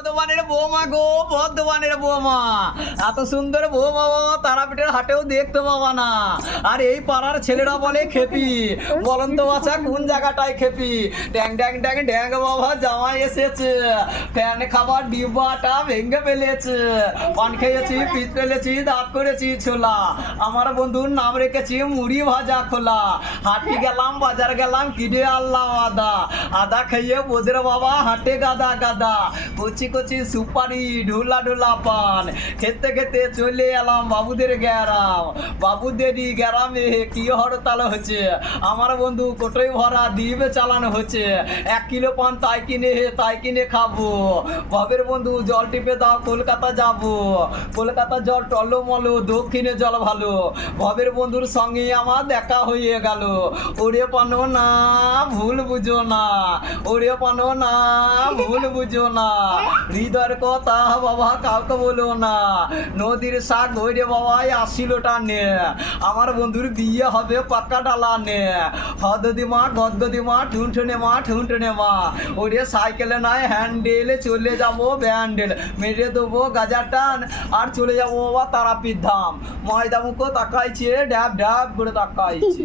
বর্ধমানের বৌমা গো, বর্ধমানের বৌমা, এত সুন্দর বৌমা বাবা তারাপীঠের হাটেও দেখতে পাবা না। আর এই পাড়ার ছেলেরা বলে খেপি। বলুন তো বাছা কোন জায়গাটায় খেপি? ড্যাং ড্যাং ড্যাং ড্যাং বাবা জামাই এসেছে, ফ্যান খাবার ডিব্বাটা ভেঙে ফেলেছে, পান খেয়েছি, পিঠ ফেলেছি, দাঁত করেছি ছোলা, আমার বন্ধুর নাম রেখেছি মুড়ি ভাজা খোলা। হাঁটি গেলাম, বাজার গেলাম, কিনে আনলাম আদা, আদা খেয়ে বোধের বাবা হাঁটে গাদা গাদা, কচি কচি সুপারি, ঢোলা ঢোলা পান, খেতে খেতে চলে এলাম বাবুদের গ্যারাম। বাবুদেরই গ্যারামে কি হরতাল হচ্ছে, আমার বন্ধু কোটোই ভরা দ্বীপে চালানো হচ্ছে। 1 কিলো পান তাই কিনে খাবো। ভবের বন্ধু জল টিপে দাও, কলকাতা যাবো, কলকাতা জল টলমলো, দক্ষিণে জল ভালো। ভবের বন্ধুর সঙ্গে আমার দেখা হয়ে গেল। ওরে পানো না ভুল বুঝো না, ওরে পানো না ভুল বুঝো না, হৃদয়ের কথা বাবা কাউকে বলো না। নদীর শাক ধরে বাবা আসিল টানে, আমার বন্ধুর বিয়ে হবে পাক্কা ডালানে। হদদি মা গদগদি মা, ঠুনঠুনে মা ঠুনঠুনে মা, ওরে সাইকেলে নয় হ্যান্ডেলে চলে যাবো ব্যান্ডেল, মেরে দেবো গাজার টান আর চলে যাবো বাবা তারাপীঠ ধাম। ময়দা মুখো তাকাইছে, ড্যাব ড্যাব করে তাকাইছে।